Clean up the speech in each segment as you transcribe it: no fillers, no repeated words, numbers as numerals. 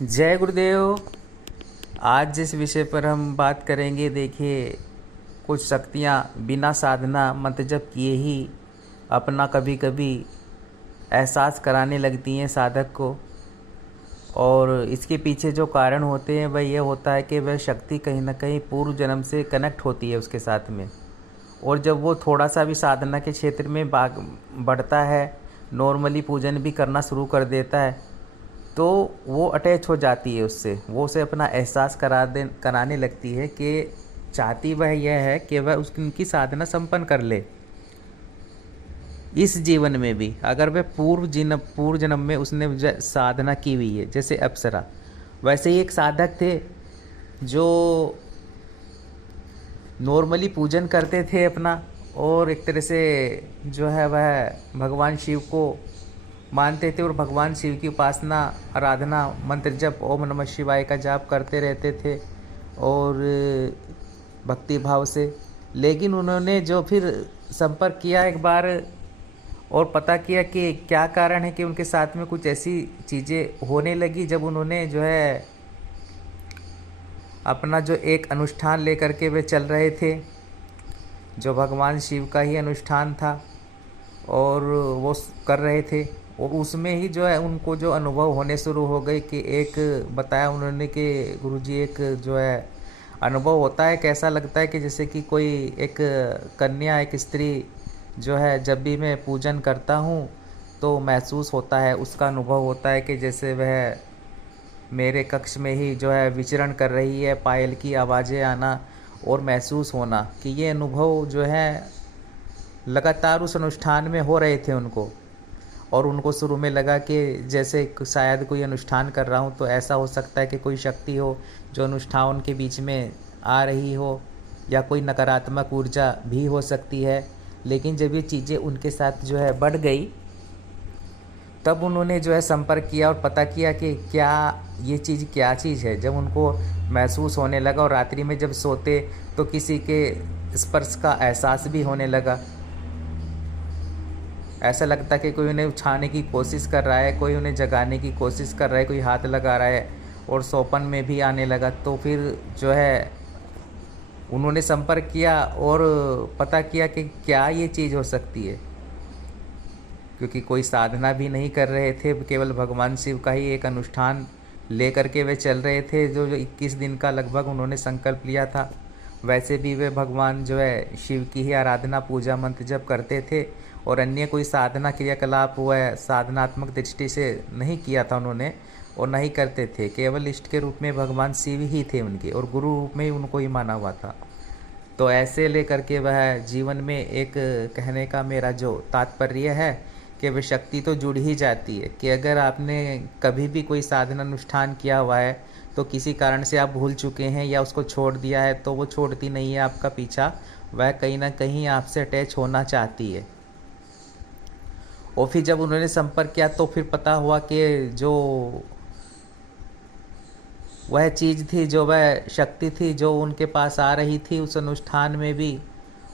जय गुरुदेव। आज जिस विषय पर हम बात करेंगे, देखिए, कुछ शक्तियाँ बिना साधना मंत्र जप किए ही अपना कभी कभी एहसास कराने लगती हैं साधक को। और इसके पीछे जो कारण होते हैं वह ये होता है कि वह शक्ति कहीं ना कहीं पूर्व जन्म से कनेक्ट होती है उसके साथ में। और जब वो थोड़ा सा भी साधना के क्षेत्र में बढ़ता है, नॉर्मली पूजन भी करना शुरू कर देता है, तो वो अटैच हो जाती है उससे। वो उसे अपना एहसास कराने लगती है कि चाहती वह यह है कि वह उनकी साधना संपन्न कर ले इस जीवन में भी। अगर वह पूर्व जन्म में उसने साधना की हुई है, जैसे अप्सरा, वैसे ही एक साधक थे जो नॉर्मली पूजन करते थे अपना, और एक तरह से जो है वह भगवान शिव को मानते थे और भगवान शिव की उपासना, आराधना, मंत्र जप, ओम नमः शिवाय का जाप करते रहते थे और भक्ति भाव से। लेकिन उन्होंने जो फिर संपर्क किया एक बार और पता किया कि क्या कारण है कि उनके साथ में कुछ ऐसी चीज़ें होने लगी, जब उन्होंने जो है अपना जो एक अनुष्ठान लेकर के वे चल रहे थे, जो भगवान शिव का ही अनुष्ठान था और वो कर रहे थे, और उसमें ही जो है उनको जो अनुभव होने शुरू हो गए कि एक बताया उन्होंने कि गुरुजी, एक जो है अनुभव होता है, कैसा लगता है कि जैसे कि कोई एक कन्या, एक स्त्री जो है, जब भी मैं पूजन करता हूँ तो महसूस होता है, उसका अनुभव होता है कि जैसे वह मेरे कक्ष में ही जो है विचरण कर रही है, पायल की आवाज़ें आना और महसूस होना, कि ये अनुभव जो है लगातार उस अनुष्ठान में हो रहे थे उनको। और उनको शुरू में लगा कि जैसे शायद कोई अनुष्ठान कर रहा हूँ तो ऐसा हो सकता है कि कोई शक्ति हो जो अनुष्ठान के बीच में आ रही हो, या कोई नकारात्मक ऊर्जा भी हो सकती है। लेकिन जब ये चीज़ें उनके साथ जो है बढ़ गई, तब उन्होंने जो है संपर्क किया और पता किया कि क्या ये चीज़ क्या चीज़ है। जब उनको महसूस होने लगा और रात्रि में जब सोते तो किसी के स्पर्श का एहसास भी होने लगा। ऐसा लगता कि कोई उन्हें उठाने की कोशिश कर रहा है, कोई उन्हें जगाने की कोशिश कर रहा है, कोई हाथ लगा रहा है, और सोपन में भी आने लगा। तो फिर जो है उन्होंने संपर्क किया और पता किया कि क्या ये चीज़ हो सकती है, क्योंकि कोई साधना भी नहीं कर रहे थे, केवल भगवान शिव का ही एक अनुष्ठान लेकर के वे चल रहे थे, जो 21 दिन का लगभग उन्होंने संकल्प लिया था। वैसे भी वे भगवान जो है शिव की ही आराधना, पूजा, मंत्र जप करते थे, और अन्य कोई साधना क्रियाकलाप वह साधनात्मक दृष्टि से नहीं किया था उन्होंने, और नहीं करते थे। केवल इष्ट के रूप में भगवान शिव ही थे उनके, और गुरु रूप में ही उनको ही माना हुआ था। तो ऐसे लेकर के वह जीवन में एक, कहने का मेरा जो तात्पर्य है कि वह शक्ति तो जुड़ ही जाती है, कि अगर आपने कभी भी कोई साधना अनुष्ठान किया हुआ है तो किसी कारण से आप भूल चुके हैं या उसको छोड़ दिया है, तो वो छोड़ती नहीं है आपका पीछा, वह कहीं ना कहीं आपसे अटैच होना चाहती है। और फिर जब उन्होंने संपर्क किया तो फिर पता हुआ कि जो वह चीज़ थी, जो वह शक्ति थी जो उनके पास आ रही थी उस अनुष्ठान में भी,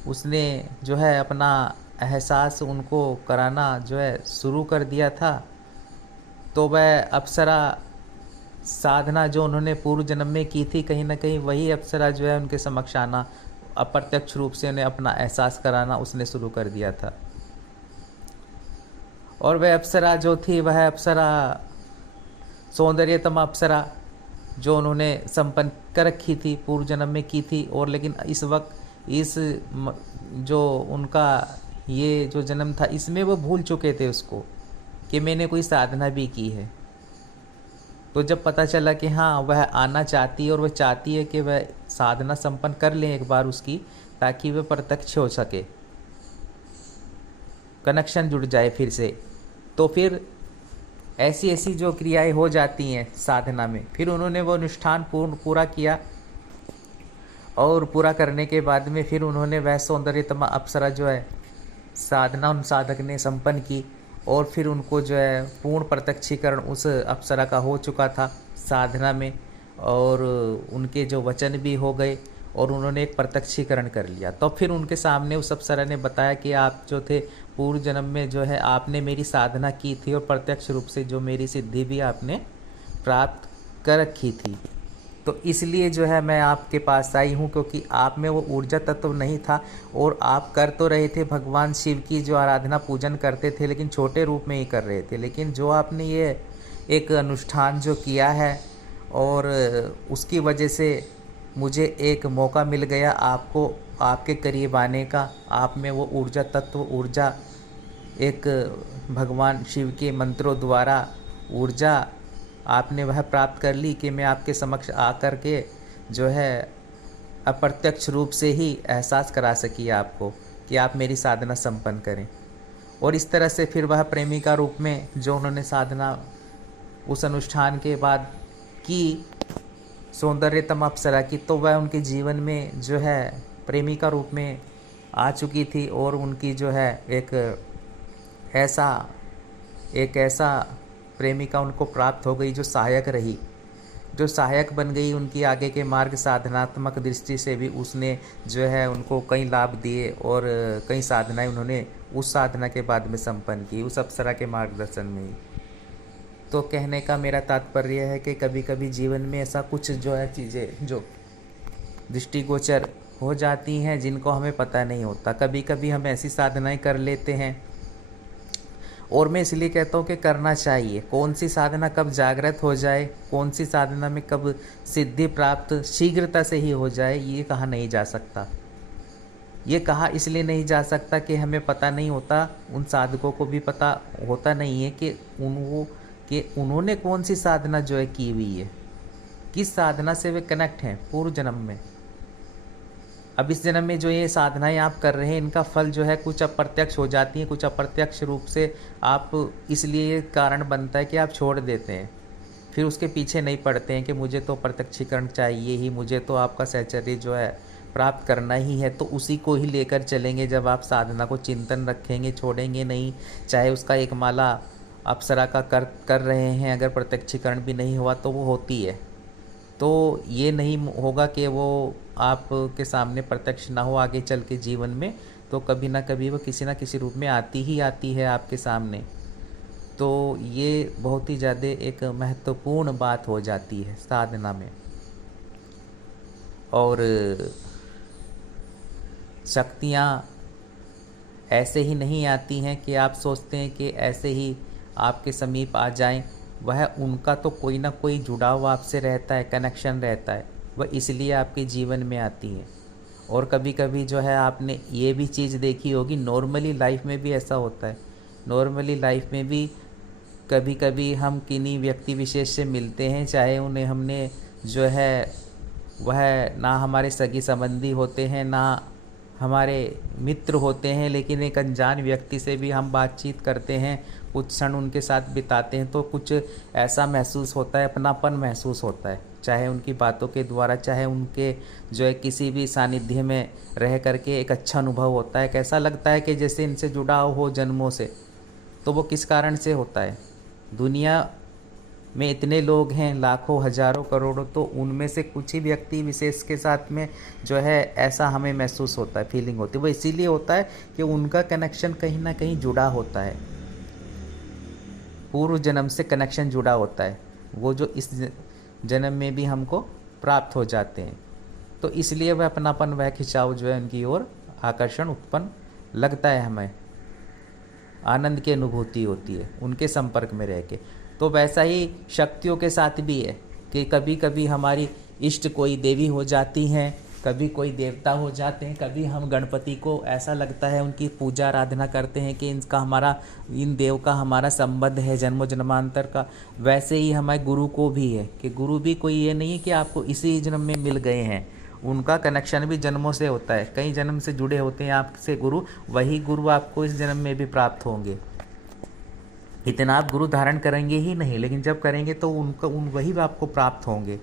उसने जो है अपना एहसास उनको कराना जो है शुरू कर दिया था। तो वह अप्सरा साधना जो उन्होंने पूर्व जन्म में की थी, कहीं ना कहीं वही अप्सरा जो है उनके समक्ष आना, अप्रत्यक्ष रूप से उन्हें अपना एहसास कराना उसने शुरू कर दिया था। और वह अप्सरा जो थी, वह अप्सरा सौंदर्यतम अप्सरा जो उन्होंने संपन्न कर रखी थी, पूर्व जन्म में की थी। और लेकिन इस वक्त जो उनका ये जो जन्म था, इसमें वो भूल चुके थे उसको, कि मैंने कोई साधना भी की है। तो जब पता चला कि हाँ वह आना चाहती है और वह चाहती है कि वह साधना संपन्न कर लें एक बार उसकी, ताकि वह प्रत्यक्ष हो सके, कनेक्शन जुड़ जाए फिर से। तो फिर ऐसी ऐसी जो क्रियाएं हो जाती हैं साधना में। फिर उन्होंने वो अनुष्ठान पूरा किया, और पूरा करने के बाद में फिर उन्होंने वह सौंदर्यतम अप्सरा जो है साधना उन साधक ने संपन्न की, और फिर उनको जो है पूर्ण प्रत्यक्षीकरण उस अप्सरा का हो चुका था साधना में, और उनके जो वचन भी हो गए और उन्होंने एक प्रत्यक्षीकरण कर लिया। तो फिर उनके सामने उस अप्सरा ने बताया कि आप जो थे पूर्व जन्म में जो है आपने मेरी साधना की थी, और प्रत्यक्ष रूप से जो मेरी सिद्धि भी आपने प्राप्त कर रखी थी। तो इसलिए जो है मैं आपके पास आई हूँ, क्योंकि आप में वो ऊर्जा तत्व नहीं था और आप कर तो रहे थे भगवान शिव की जो आराधना पूजन करते थे, लेकिन छोटे रूप में ही कर रहे थे। लेकिन जो आपने ये एक अनुष्ठान जो किया है और उसकी वजह से मुझे एक मौका मिल गया आपको आपके करीब आने का। आप में वो ऊर्जा तत्व, ऊर्जा एक भगवान शिव के मंत्रों द्वारा ऊर्जा आपने वह प्राप्त कर ली कि मैं आपके समक्ष आकर के जो है अप्रत्यक्ष रूप से ही एहसास करा सकी आपको कि आप मेरी साधना संपन्न करें। और इस तरह से फिर वह प्रेमिका रूप में जो उन्होंने साधना उस अनुष्ठान के बाद की सौंदर्यतम अप्सरा की, तो वह उनके जीवन में जो है प्रेमिका रूप में आ चुकी थी और उनकी जो है एक ऐसा प्रेमिका उनको प्राप्त हो गई जो सहायक रही, जो सहायक बन गई उनकी आगे के मार्ग साधनात्मक दृष्टि से भी। उसने जो है उनको कई लाभ दिए और कई साधनाएं उन्होंने उस साधना के बाद में संपन्न की, उस अप्सरा के मार्गदर्शन में ही। तो कहने का मेरा तात्पर्य है कि कभी कभी जीवन में ऐसा कुछ जो है चीज़ें जो दृष्टिगोचर हो जाती हैं जिनको हमें पता नहीं होता। कभी कभी हम ऐसी साधनाएं कर लेते हैं, और मैं इसलिए कहता हूँ कि करना चाहिए। कौन सी साधना कब जागृत हो जाए, कौन सी साधना में कब सिद्धि प्राप्त शीघ्रता से ही हो जाए, ये कहा नहीं जा सकता। ये कहा इसलिए नहीं जा सकता कि हमें पता नहीं होता, उन साधकों को भी पता होता नहीं है कि उन्होंने कौन सी साधना जो है की हुई है, किस साधना से वे कनेक्ट हैं पूर्व जन्म में। अब इस जन्म में जो ये साधनाएं आप कर रहे हैं, इनका फल जो है कुछ अप्रत्यक्ष हो जाती है, कुछ अप्रत्यक्ष रूप से आप इसलिए ये कारण बनता है कि आप छोड़ देते हैं, फिर उसके पीछे नहीं पड़ते हैं कि मुझे तो प्रत्यक्षीकरण चाहिए ही, मुझे तो आपका साहचर्य जो है प्राप्त करना ही है, तो उसी को ही लेकर चलेंगे। जब आप साधना को चिंतन रखेंगे, छोड़ेंगे नहीं, चाहे उसका एक माला अप्सरा का कर रहे हैं, अगर प्रत्यक्षीकरण भी नहीं हुआ तो वो होती है। तो ये नहीं होगा कि वो आपके सामने प्रत्यक्ष ना हो आगे चल के जीवन में, तो कभी ना कभी वो किसी ना किसी रूप में आती ही आती है आपके सामने। तो ये बहुत ही ज़्यादा एक महत्वपूर्ण बात हो जाती है साधना में। और शक्तियाँ ऐसे ही नहीं आती हैं कि आप सोचते हैं कि ऐसे ही आपके समीप आ जाएं। वह उनका तो कोई ना कोई जुड़ाव आपसे रहता है, कनेक्शन रहता है, वह इसलिए आपके जीवन में आती है। और कभी कभी जो है आपने ये भी चीज़ देखी होगी, नॉर्मली लाइफ में भी ऐसा होता है। नॉर्मली लाइफ में भी कभी कभी हम किन्हीं व्यक्ति विशेष से मिलते हैं, चाहे उन्हें हमने जो है वह ना हमारे सगी संबंधी होते हैं, ना हमारे मित्र होते हैं, लेकिन एक अनजान व्यक्ति से भी हम बातचीत करते हैं, कुछ क्षण उनके साथ बिताते हैं, तो कुछ ऐसा महसूस होता है, अपनापन महसूस होता है, चाहे उनकी बातों के द्वारा, चाहे उनके जो है किसी भी सानिध्य में रह करके एक अच्छा अनुभव होता है। कैसा लगता है कि जैसे इनसे जुड़ा हो जन्मों से। तो वो किस कारण से होता है? दुनिया में इतने लोग हैं, लाखों हजारों करोड़ों, तो उनमें से कुछ ही व्यक्ति विशेष के साथ में जो है ऐसा हमें महसूस होता है, फीलिंग होती है। वो इसीलिए होता है कि उनका कनेक्शन कहीं ना कहीं जुड़ा होता है, पूर्व जन्म से कनेक्शन जुड़ा होता है, वो जो इस जन्म में भी हमको प्राप्त हो जाते हैं। तो इसलिए वह अपनापन, वह खिंचाव जो है उनकी ओर आकर्षण उत्पन्न लगता है, हमें आनंद की अनुभूति होती है उनके संपर्क में रह के। तो वैसा ही शक्तियों के साथ भी है कि कभी कभी हमारी इष्ट कोई देवी हो जाती हैं, कभी कोई देवता हो जाते हैं, कभी हम गणपति को ऐसा लगता है उनकी पूजा आराधना करते हैं कि इन देव का हमारा संबंध है जन्मों जन्मांतर का। वैसे ही हमारे गुरु को भी है कि गुरु भी कोई ये नहीं है कि आपको इसी जन्म में मिल गए हैं, उनका कनेक्शन भी जन्मों से होता है, कई जन्म से जुड़े होते हैं आपसे गुरु। वही गुरु आपको इस जन्म में भी प्राप्त होंगे। इतना आप गुरु धारण करेंगे ही नहीं, लेकिन जब करेंगे तो वही आपको प्राप्त होंगे।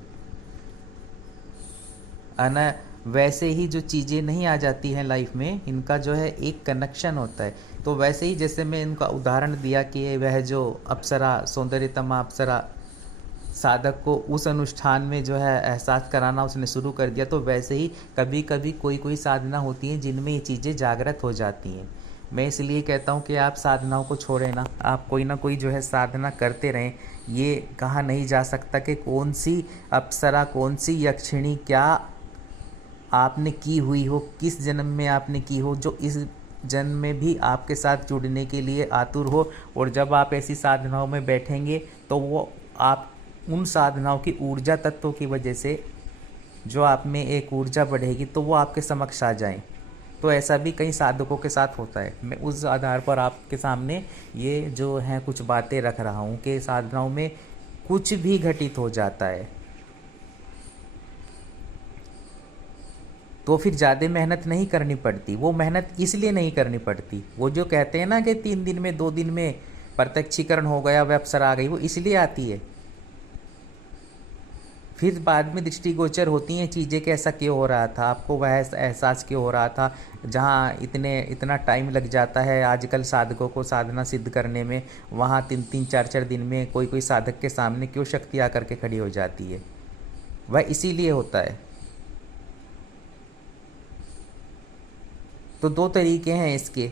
अना वैसे ही जो चीज़ें नहीं आ जाती हैं लाइफ में, इनका जो है एक कनेक्शन होता है। तो वैसे ही जैसे मैं इनका उदाहरण दिया कि वह जो अप्सरा, सौंदर्यतमा अप्सरा साधक को उस अनुष्ठान में जो है एहसास कराना उसने शुरू कर दिया, तो वैसे ही कभी कभी कोई साधना होती है जिनमें ये चीज़ें जागृत हो जाती हैं। मैं इसलिए कहता हूँ कि आप साधनाओं को छोड़ें ना, आप कोई ना कोई जो है साधना करते रहें। ये कहा नहीं जा सकता कि कौन सी अप्सरा, कौन सी यक्षिणी क्या आपने की हुई हो, किस जन्म में आपने की हो, जो इस जन्म में भी आपके साथ जुड़ने के लिए आतुर हो। और जब आप ऐसी साधनाओं में बैठेंगे तो वो आप उन साधनाओं की ऊर्जा तत्वों की वजह से जो आप में एक ऊर्जा बढ़ेगी तो वो आपके समक्ष आ जाएं। तो ऐसा भी कई साधकों के साथ होता है। मैं उस आधार पर आपके सामने ये जो है कुछ बातें रख रहा हूँ कि साधनाओं में कुछ भी घटित हो जाता है तो फिर ज़्यादा मेहनत नहीं करनी पड़ती। वो मेहनत इसलिए नहीं करनी पड़ती, वो जो कहते हैं ना कि 3 दिन में 2 दिन में प्रत्यक्षीकरण हो गया, वह अप्सरा आ गई, वो इसलिए आती है। फिर बाद में दृष्टिगोचर होती हैं चीज़ें कि ऐसा क्यों हो रहा था, आपको वह एहसास क्यों हो रहा था। जहाँ इतना टाइम लग जाता है आजकल साधकों को साधना सिद्ध करने में, वहाँ 3-3 4-4 दिन में कोई साधक के सामने क्यों शक्ति आकर के खड़ी हो जाती है, वह इसीलिए होता है। तो 2 तरीके हैं इसके।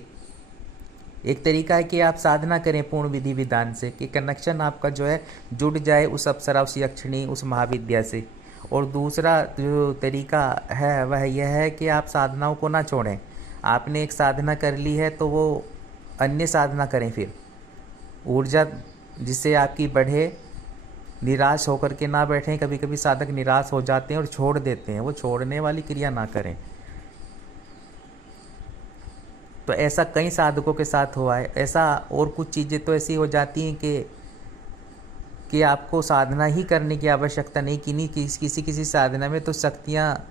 एक तरीका है कि आप साधना करें पूर्ण विधि विधान से, कि कनेक्शन आपका जो है जुड़ जाए उस अप्सरा, उस यक्षिणी, उस महाविद्या से। और दूसरा जो तरीका है वह यह है कि आप साधनाओं को ना छोड़ें। आपने एक साधना कर ली है तो वो अन्य साधना करें, फिर ऊर्जा जिससे आपकी बढ़े, निराश होकर के ना बैठें। कभी कभी साधक निराश हो जाते हैं और छोड़ देते हैं, वो छोड़ने वाली क्रिया ना करें। तो ऐसा कई साधकों के साथ हुआ है ऐसा। और कुछ चीज़ें तो ऐसी हो जाती हैं कि आपको साधना ही करने की आवश्यकता नहीं, कि नहीं किसी साधना में तो शक्तियाँ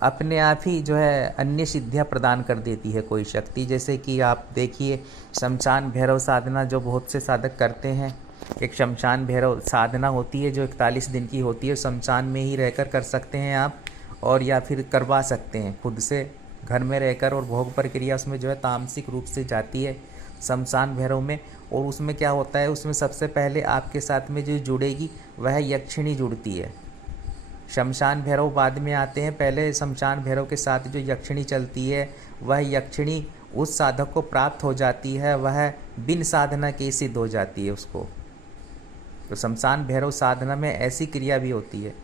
अपने आप ही जो है अन्य सिद्धियाँ प्रदान कर देती है कोई शक्ति। जैसे कि आप देखिए शमशान भैरव साधना जो बहुत से साधक करते हैं, एक शमशान भैरव साधना होती है जो 41 दिन की होती है। शमशान में ही रहकर कर सकते हैं आप, और या फिर करवा सकते हैं खुद से घर में रहकर। और भोग प्रक्रिया उसमें जो है तामसिक रूप से जाती है शमशान भैरव में। और उसमें क्या होता है, उसमें सबसे पहले आपके साथ में जो जुड़ेगी वह यक्षिणी जुड़ती है। शमशान भैरव बाद में आते हैं, पहले शमशान भैरव के साथ जो यक्षिणी चलती है वह यक्षिणी उस साधक को प्राप्त हो जाती है, वह बिन साधना के सिद्ध हो जाती है उसको। तो शमशान भैरव साधना में ऐसी क्रिया भी होती है।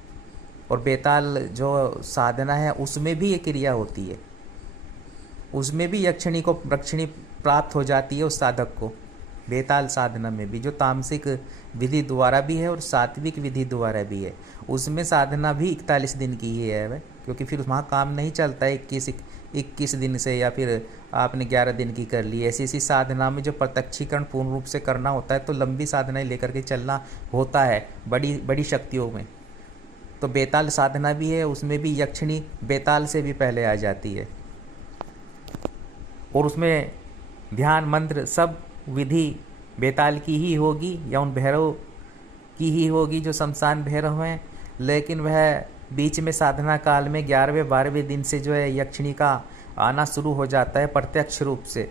और बेताल जो साधना है उसमें भी ये क्रिया होती है, उसमें भी यक्षिणी को रक्षिणी प्राप्त हो जाती है उस साधक को। बेताल साधना में भी जो तामसिक विधि द्वारा भी है और सात्विक विधि द्वारा भी है, उसमें साधना भी 41 दिन की ही है वह, क्योंकि फिर वहाँ काम नहीं चलता 21 दिन से, या फिर आपने 11 दिन की कर ली। ऐसी साधना में जो प्रत्यक्षीकरण पूर्ण रूप से करना होता है तो लंबी साधनाएं लेकर के चलना होता है बड़ी बड़ी शक्तियों में। तो बेताल साधना भी है, उसमें भी यक्षिणी बेताल से भी पहले आ जाती है। और उसमें ध्यान मंत्र सब विधि बेताल की ही होगी या उन भैरव की ही होगी जो शमशान भैरव हैं। लेकिन वह बीच में साधना काल में 11वें 12वें दिन से जो है यक्षिणी का आना शुरू हो जाता है, प्रत्यक्ष रूप से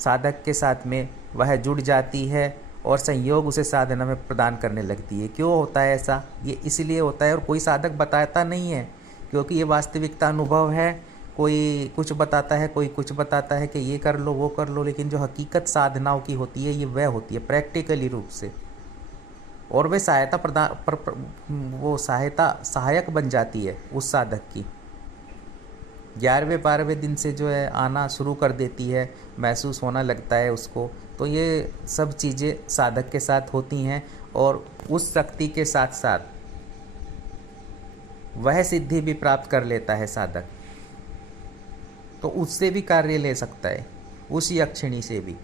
साधक के साथ में वह जुड़ जाती है और संयोग उसे साधना में प्रदान करने लगती है। क्यों होता है ऐसा? ये इसलिए होता है, और कोई साधक बताता नहीं है, क्योंकि ये वास्तविकता अनुभव है। कोई कुछ बताता है, कोई कुछ बताता है कि ये कर लो वो कर लो, लेकिन जो हकीकत साधनाओं की होती है ये वह होती है प्रैक्टिकली रूप से। और वे सहायता वो सहायक बन जाती है उस साधक की। 11वें 12वें दिन से जो है आना शुरू कर देती है, महसूस होना लगता है उसको। तो ये सब चीज़ें साधक के साथ होती हैं, और उस शक्ति के साथ साथ वह सिद्धि भी प्राप्त कर लेता है साधक। तो उससे भी कार्य ले सकता है, उस यक्षिणी से भी।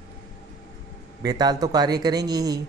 बेताल तो कार्य करेंगी ही,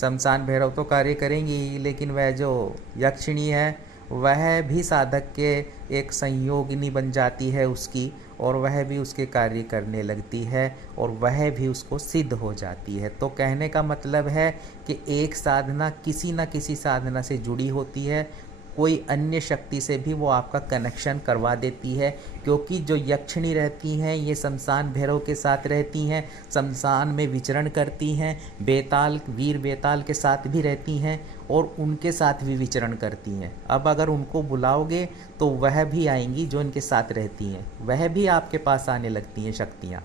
शमशान भैरव तो कार्य करेंगी ही, लेकिन वह जो यक्षिणी है वह भी साधक के एक संयोगिनी बन जाती है उसकी, और वह भी उसके कार्य करने लगती है, और वह भी उसको सिद्ध हो जाती है। तो कहने का मतलब है कि एक साधना किसी न किसी साधना से जुड़ी होती है, कोई अन्य शक्ति से भी वो आपका कनेक्शन करवा देती है, क्योंकि जो यक्षिणी रहती हैं ये शमशान भैरव के साथ रहती हैं, शमशान में विचरण करती हैं, बेताल वीर बेताल के साथ भी रहती हैं और उनके साथ भी विचरण करती हैं। अब अगर उनको बुलाओगे तो वह भी आएंगी जो इनके साथ रहती हैं, वह भी आपके पास आने लगती हैं शक्तियाँ।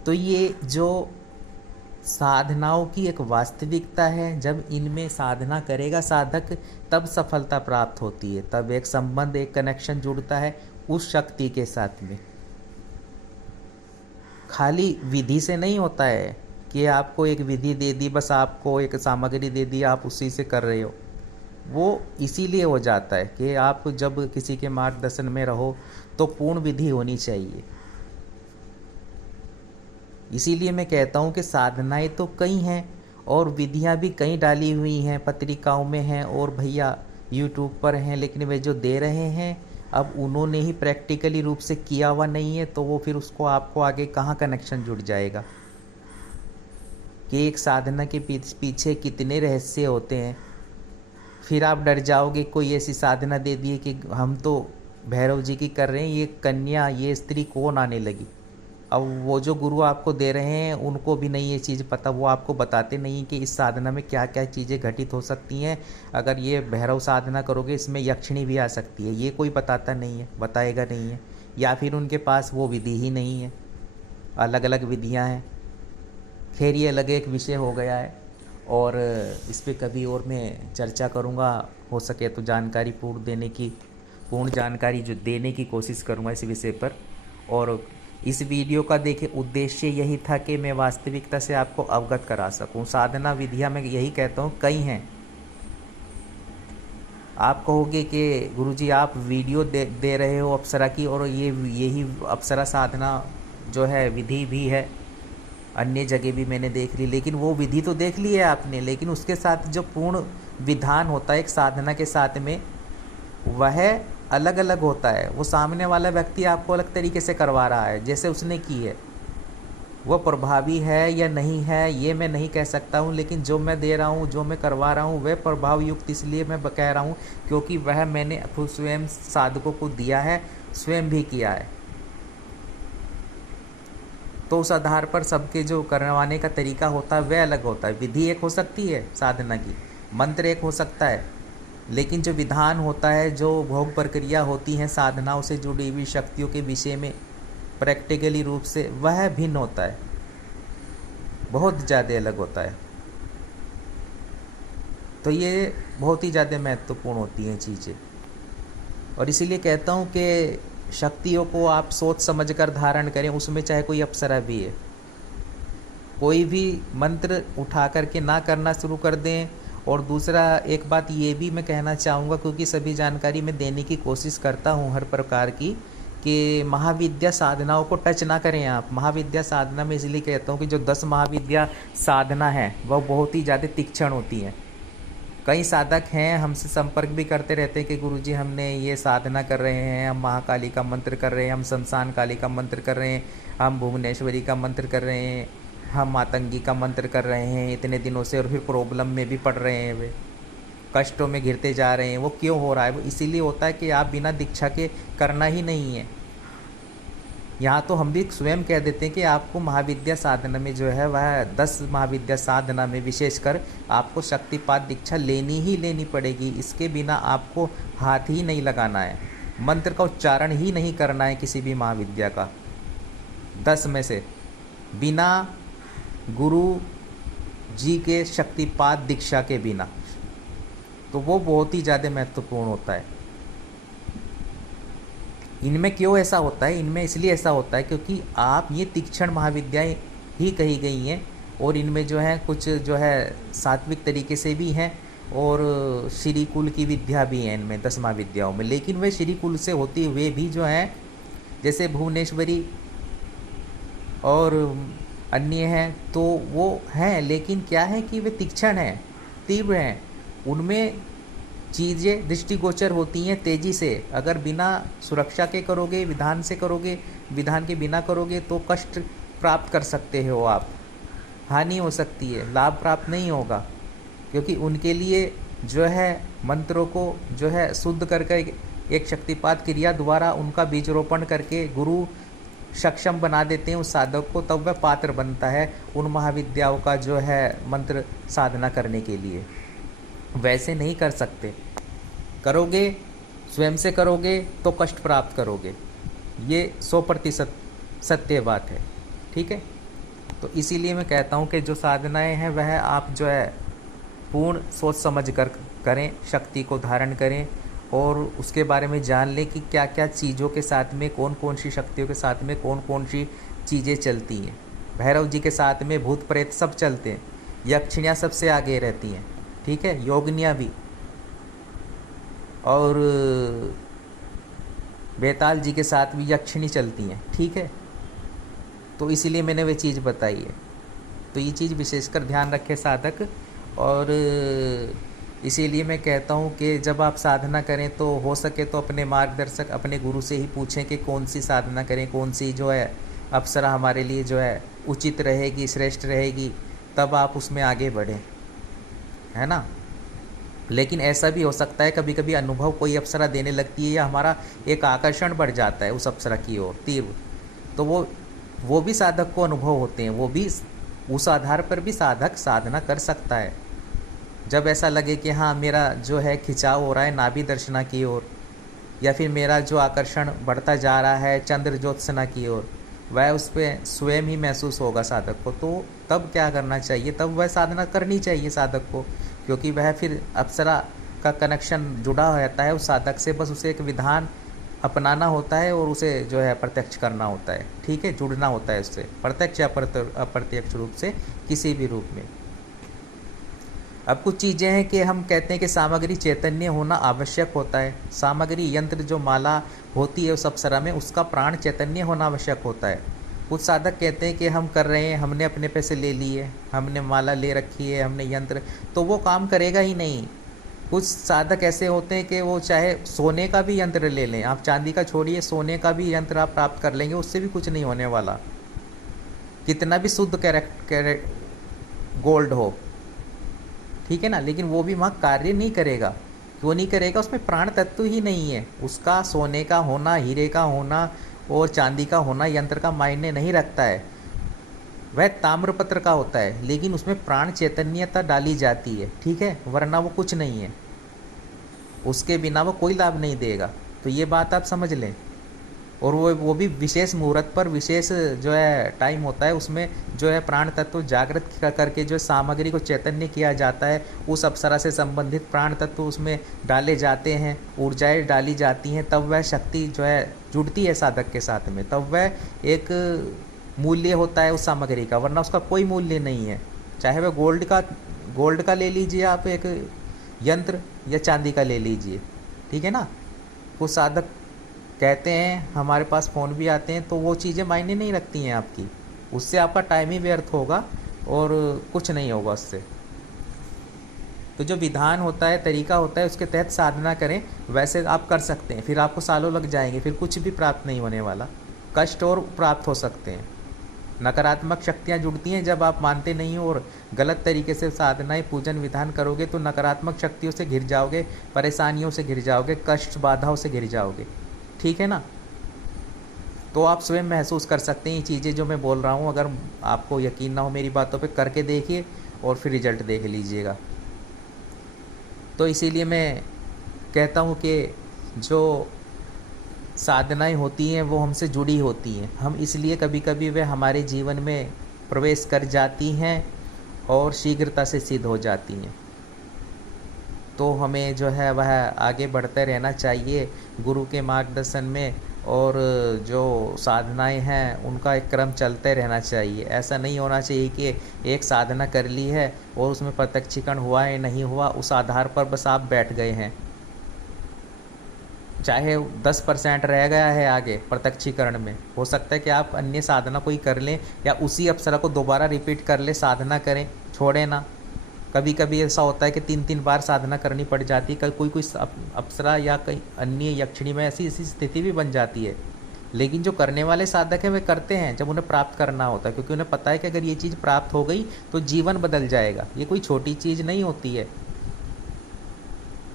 तो ये जो साधनाओं की एक वास्तविकता है, जब इनमें साधना करेगा साधक तब सफलता प्राप्त होती है, तब एक संबंध एक कनेक्शन जुड़ता है उस शक्ति के साथ में। खाली विधि से नहीं होता है कि आपको एक विधि दे दी, बस आपको एक सामग्री दे दी, आप उसी से कर रहे हो। वो इसीलिए हो जाता है कि आप जब किसी के मार्गदर्शन में रहो तो पूर्ण विधि होनी चाहिए। इसीलिए मैं कहता हूँ कि साधनाएं तो कई हैं और विधियाँ भी कई डाली हुई हैं, पत्रिकाओं में हैं और भैया यूट्यूब पर हैं, लेकिन वे जो दे रहे हैं अब उन्होंने ही प्रैक्टिकली रूप से किया हुआ नहीं है, तो वो फिर उसको आपको आगे कहाँ कनेक्शन जुड़ जाएगा कि एक साधना के पीछे कितने रहस्य होते हैं। फिर आप डर जाओगे, कोई ऐसी साधना दे दिए कि हम तो भैरव जी की कर रहे हैं, ये कन्या ये स्त्री कौन आने लगी। अब वो जो गुरु आपको दे रहे हैं उनको भी नहीं ये चीज़ पता, वो आपको बताते नहीं कि इस साधना में क्या क्या चीज़ें घटित हो सकती हैं। अगर ये भैरव साधना करोगे इसमें यक्षिणी भी आ सकती है, ये कोई बताता नहीं है, बताएगा नहीं है, या फिर उनके पास वो विधि ही नहीं है, अलग अलग विधियाँ हैं। खैर ये अलग एक विषय हो गया है और इस पर कभी और मैं चर्चा करूँगा, हो सके तो जानकारी पूर्ण जानकारी जो देने की कोशिश करूँगा इस विषय पर। और इस वीडियो का देखिए उद्देश्य यही था कि मैं वास्तविकता से आपको अवगत करा सकूं। साधना विधियां मैं यही कहता हूं कई हैं। आप कहोगे कि गुरुजी आप वीडियो दे रहे हो अप्सरा की और यही अप्सरा साधना जो है विधि भी है, अन्य जगह भी मैंने देख ली, लेकिन वो विधि तो देख ली है आपने, लेकिन उसके साथ जो पूर्ण विधान होता है एक साधना के साथ में वह अलग अलग होता है। वो सामने वाला व्यक्ति आपको अलग तरीके से करवा रहा है, जैसे उसने की है वो प्रभावी है या नहीं है ये मैं नहीं कह सकता हूँ, लेकिन जो मैं दे रहा हूँ जो मैं करवा रहा हूँ वह प्रभाव युक्त इसलिए मैं कह रहा हूँ क्योंकि वह मैंने खुद स्वयं साधकों को दिया है, स्वयं भी किया है। तो उस आधार पर सबके जो करवाने का तरीका होता है वह अलग होता है। विधि एक हो सकती है साधना की, मंत्र एक हो सकता है, लेकिन जो विधान होता है, जो भोग प्रक्रिया होती है साधनाओं से जुड़ी हुई शक्तियों के विषय में प्रैक्टिकली रूप से वह भिन्न होता है, बहुत ज़्यादा अलग होता है। तो ये बहुत ही ज़्यादा महत्वपूर्ण होती हैं चीज़ें और इसीलिए कहता हूँ कि शक्तियों को आप सोच समझ कर धारण करें, उसमें चाहे कोई अप्सरा भी है। कोई भी मंत्र उठा करके ना करना शुरू कर दें। और दूसरा एक बात ये भी मैं कहना चाहूँगा, क्योंकि सभी जानकारी मैं देने की कोशिश करता हूँ हर प्रकार की, कि महाविद्या साधनाओं को टच ना करें आप। महाविद्या साधना में इसलिए कहता हूँ कि जो 10 महाविद्या साधना है वह बहुत ही ज़्यादा तीक्ष्ण होती हैं। कई साधक हैं हमसे संपर्क भी करते रहते हैं कि गुरुजी हमने ये साधना कर रहे हैं, हम महाकाली का मंत्र कर रहे हैं, हम शमशान काली का मंत्र कर रहे हैं, हम भुवनेश्वरी का मंत्र कर रहे हैं, हम मातंगी का मंत्र कर रहे हैं इतने दिनों से, और फिर प्रॉब्लम में भी पड़ रहे हैं, वे कष्टों में घिरते जा रहे हैं। वो क्यों हो रहा है? वो इसीलिए होता है कि आप बिना दीक्षा के करना ही नहीं है। यहाँ तो हम भी स्वयं कह देते हैं कि आपको महाविद्या साधना में जो है वह 10 महाविद्या साधना में विशेषकर आपको शक्तिपात दीक्षा लेनी पड़ेगी। इसके बिना आपको हाथ ही नहीं लगाना है, मंत्र का उच्चारण ही नहीं करना है किसी भी महाविद्या का 10 में से, बिना गुरु जी के शक्तिपात दीक्षा के बिना। तो वो बहुत ही ज़्यादा महत्वपूर्ण होता है। इनमें क्यों ऐसा होता है? इनमें इसलिए ऐसा होता है क्योंकि आप ये तीक्ष्ण महाविद्याएं ही कही गई हैं और इनमें जो है कुछ जो है सात्विक तरीके से भी हैं और श्री कुल की विद्या भी है इनमें 10 महाविद्याओं में। लेकिन वे श्री कुल से होते हुए भी जो हैं, जैसे भुवनेश्वरी और अन्य हैं, तो वो हैं, लेकिन क्या है कि वे तीक्ष्ण हैं, तीव्र हैं, उनमें चीज़ें दृष्टिगोचर होती हैं तेज़ी से। अगर बिना सुरक्षा के करोगे, विधान से करोगे, विधान के बिना करोगे तो कष्ट प्राप्त कर सकते हो आप, हानि हो सकती है, लाभ प्राप्त नहीं होगा, क्योंकि उनके लिए जो है मंत्रों को जो है शुद्ध करके एक शक्तिपात क्रिया द्वारा उनका बीज रोपण करके गुरु सक्षम बना देते हैं उस साधक को, तब वह पात्र बनता है उन महाविद्याओं का जो है मंत्र साधना करने के लिए। वैसे नहीं कर सकते, करोगे स्वयं से करोगे तो कष्ट प्राप्त करोगे, ये 100% सत्य बात है। ठीक है, तो इसीलिए मैं कहता हूँ कि जो साधनाएं हैं वह आप जो है पूर्ण सोच समझ कर करें, शक्ति को धारण करें और उसके बारे में जान लें कि क्या क्या चीज़ों के साथ में, कौन कौन सी शक्तियों के साथ में कौन कौन सी चीज़ें चलती हैं। भैरव जी के साथ में भूत प्रेत सब चलते हैं, यक्षिणियाँ सबसे आगे रहती हैं। ठीक है, योगिनियाँ भी, और बेताल जी के साथ भी यक्षिणी चलती हैं। ठीक है, तो इसीलिए मैंने वे चीज़ बताई है। तो ये चीज़ विशेषकर ध्यान रखे साधक। और इसीलिए मैं कहता हूँ कि जब आप साधना करें तो हो सके तो अपने मार्गदर्शक, अपने गुरु से ही पूछें कि कौन सी साधना करें, कौन सी जो है अप्सरा हमारे लिए जो है उचित रहेगी, श्रेष्ठ रहेगी, तब आप उसमें आगे बढ़ें, है ना। लेकिन ऐसा भी हो सकता है कभी कभी अनुभव कोई अप्सरा देने लगती है या हमारा एक आकर्षण बढ़ जाता है उस अप्सरा की ओर तीव्र, तो वो भी साधक को अनुभव होते हैं, वो भी उस आधार पर भी साधक साधना कर सकता है। जब ऐसा लगे कि हाँ मेरा जो है खिंचाव हो रहा है नाभि दर्शना की ओर, या फिर मेरा जो आकर्षण बढ़ता जा रहा है चंद्र ज्योत्सना की ओर, वह उस पर स्वयं ही महसूस होगा साधक को, तो तब क्या करना चाहिए, तब वह साधना करनी चाहिए साधक को, क्योंकि वह फिर अप्सरा का कनेक्शन जुड़ा रहता है उस साधक से। बस उसे एक विधान अपनाना होता है और उसे जो है प्रत्यक्ष करना होता है। ठीक है, जुड़ना होता है उससे प्रत्यक्ष या अप्रत्यक्ष रूप से, किसी भी रूप में। अब कुछ चीज़ें हैं कि हम कहते हैं कि सामग्री चैतन्य होना आवश्यक होता है। सामग्री यंत्र जो माला होती है उस अप्सरा में, उसका प्राण चैतन्य होना आवश्यक होता है। कुछ साधक कहते हैं कि हम कर रहे हैं, हमने अपने पैसे ले लिए, हमने माला ले रखी है, हमने यंत्र, तो वो काम करेगा ही नहीं। कुछ साधक ऐसे होते हैं कि वो चाहे सोने का भी यंत्र ले लें, आप चांदी का छोड़िए, सोने का भी यंत्र आप प्राप्त कर लेंगे, उससे भी कुछ नहीं होने वाला, कितना भी शुद्ध कैरेट गोल्ड हो। ठीक है ना, लेकिन वो भी वहाँ कार्य नहीं करेगा। क्यों नहीं करेगा, उसमें प्राण तत्व ही नहीं है। उसका सोने का होना, हीरे का होना और चांदी का होना यंत्र का मायने नहीं रखता है, वह ताम्रपत्र का होता है, लेकिन उसमें प्राण चैतन्यता डाली जाती है। ठीक है, वरना वो कुछ नहीं है, उसके बिना वो कोई लाभ नहीं देगा। तो ये बात आप समझ लें। और वो भी विशेष मुहूर्त पर, विशेष जो है टाइम होता है, उसमें जो है प्राण तत्व जागृत करके जो सामग्री को चैतन्य किया जाता है, उस अप्सरा से संबंधित प्राण तत्व उसमें डाले जाते हैं, ऊर्जाएं डाली जाती हैं, तब वह शक्ति जो है जुड़ती है साधक के साथ में, तब वह एक मूल्य होता है उस सामग्री का, वरना उसका कोई मूल्य नहीं है। चाहे वह गोल्ड का ले लीजिए आप एक यंत्र, या चांदी का ले लीजिए। ठीक है ना, कुछ साधक कहते हैं, हमारे पास फ़ोन भी आते हैं, तो वो चीज़ें मायने नहीं रखती हैं आपकी, उससे आपका टाइम ही व्यर्थ होगा और कुछ नहीं होगा उससे। तो जो विधान होता है, तरीका होता है, उसके तहत साधना करें, वैसे आप कर सकते हैं। फिर आपको सालों लग जाएंगे, फिर कुछ भी प्राप्त नहीं होने वाला, कष्ट और प्राप्त हो सकते हैं। नकारात्मक शक्तियाँ जुड़ती हैं जब आप मानते नहीं हो और गलत तरीके से साधनाएं पूजन विधान करोगे, तो नकारात्मक शक्तियों से घिर जाओगे, परेशानियों से घिर जाओगे, कष्ट बाधाओं से घिर जाओगे। ठीक है ना, तो आप स्वयं महसूस कर सकते हैं ये चीज़ें जो मैं बोल रहा हूँ। अगर आपको यकीन ना हो मेरी बातों पे, करके देखिए और फिर रिजल्ट देख लीजिएगा। तो इसीलिए मैं कहता हूँ कि जो साधनाएं होती हैं वो हमसे जुड़ी होती हैं, हम इसलिए कभी कभी वे हमारे जीवन में प्रवेश कर जाती हैं और शीघ्रता से सिद्ध हो जाती हैं। तो हमें जो है वह आगे बढ़ते रहना चाहिए गुरु के मार्गदर्शन में, और जो साधनाएं हैं उनका एक क्रम चलते रहना चाहिए। ऐसा नहीं होना चाहिए कि एक साधना कर ली है और उसमें प्रत्यक्षीकरण हुआ है नहीं हुआ, उस आधार पर बस आप बैठ गए हैं। चाहे 10% रह गया है आगे प्रत्यक्षीकरण में, हो सकता है कि आप अन्य साधना कोई कर लें या उसी अप्सरा को दोबारा रिपीट कर ले, साधना करें, छोड़े ना। कभी कभी ऐसा होता है कि 3-3 बार साधना करनी पड़ जाती है, कोई अप्सरा या कई अन्य यक्षिणी में ऐसी स्थिति भी बन जाती है। लेकिन जो करने वाले साधक हैं वे करते हैं जब उन्हें प्राप्त करना होता है, क्योंकि उन्हें पता है कि अगर ये चीज़ प्राप्त हो गई तो जीवन बदल जाएगा। ये कोई छोटी चीज़ नहीं होती है।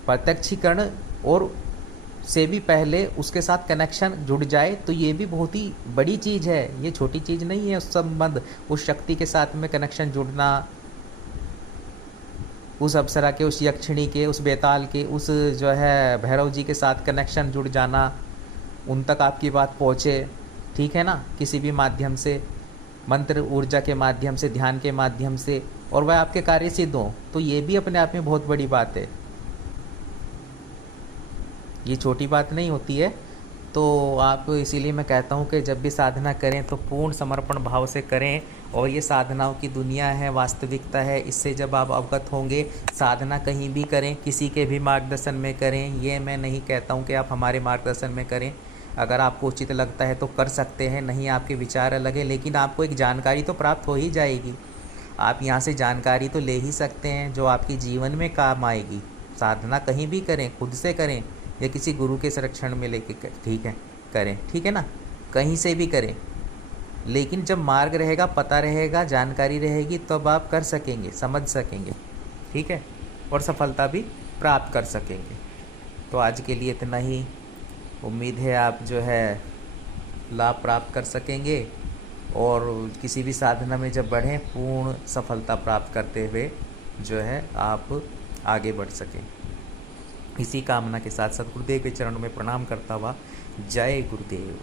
प्रत्यक्षीकरण और से भी पहले उसके साथ कनेक्शन जुड़ जाए तो ये भी बहुत ही बड़ी चीज़ है, ये छोटी चीज़ नहीं है। उस संबंध, उस शक्ति के साथ में कनेक्शन जुड़ना, उस अप्सरा के, उस यक्षिणी के, उस बेताल के, उस जो है भैरव जी के साथ कनेक्शन जुड़ जाना, उन तक आपकी बात पहुँचे, ठीक है ना, किसी भी माध्यम से, मंत्र ऊर्जा के माध्यम से, ध्यान के माध्यम से, और वह आपके कार्य सिद्ध हों, तो ये भी अपने आप में बहुत बड़ी बात है। ये छोटी बात नहीं होती है। तो आप, इसीलिए मैं कहता हूँ कि जब भी साधना करें तो पूर्ण समर्पण भाव से करें। और ये साधनाओं की दुनिया है, वास्तविकता है, इससे जब आप अवगत होंगे, साधना कहीं भी करें, किसी के भी मार्गदर्शन में करें, ये मैं नहीं कहता हूँ कि आप हमारे मार्गदर्शन में करें। अगर आपको उचित लगता है तो कर सकते हैं, नहीं आपके विचार अलग है, लेकिन आपको एक जानकारी तो प्राप्त हो ही जाएगी। आप यहाँ से जानकारी तो ले ही सकते हैं जो आपके जीवन में काम आएगी। साधना कहीं भी करें, खुद से करें या किसी गुरु के संरक्षण में लेके ठीक है करें, ठीक है ना, कहीं से भी करें, लेकिन जब मार्ग रहेगा, पता रहेगा, जानकारी रहेगी, तब आप कर सकेंगे, समझ सकेंगे, ठीक है, और सफलता भी प्राप्त कर सकेंगे। तो आज के लिए इतना ही। उम्मीद है आप जो है लाभ प्राप्त कर सकेंगे और किसी भी साधना में जब बढ़ें, पूर्ण सफलता प्राप्त करते हुए जो है आप आगे बढ़ सकें। इसी कामना के साथ सद्गुरुदेव के चरणों में प्रणाम करता हुआ, जय गुरुदेव।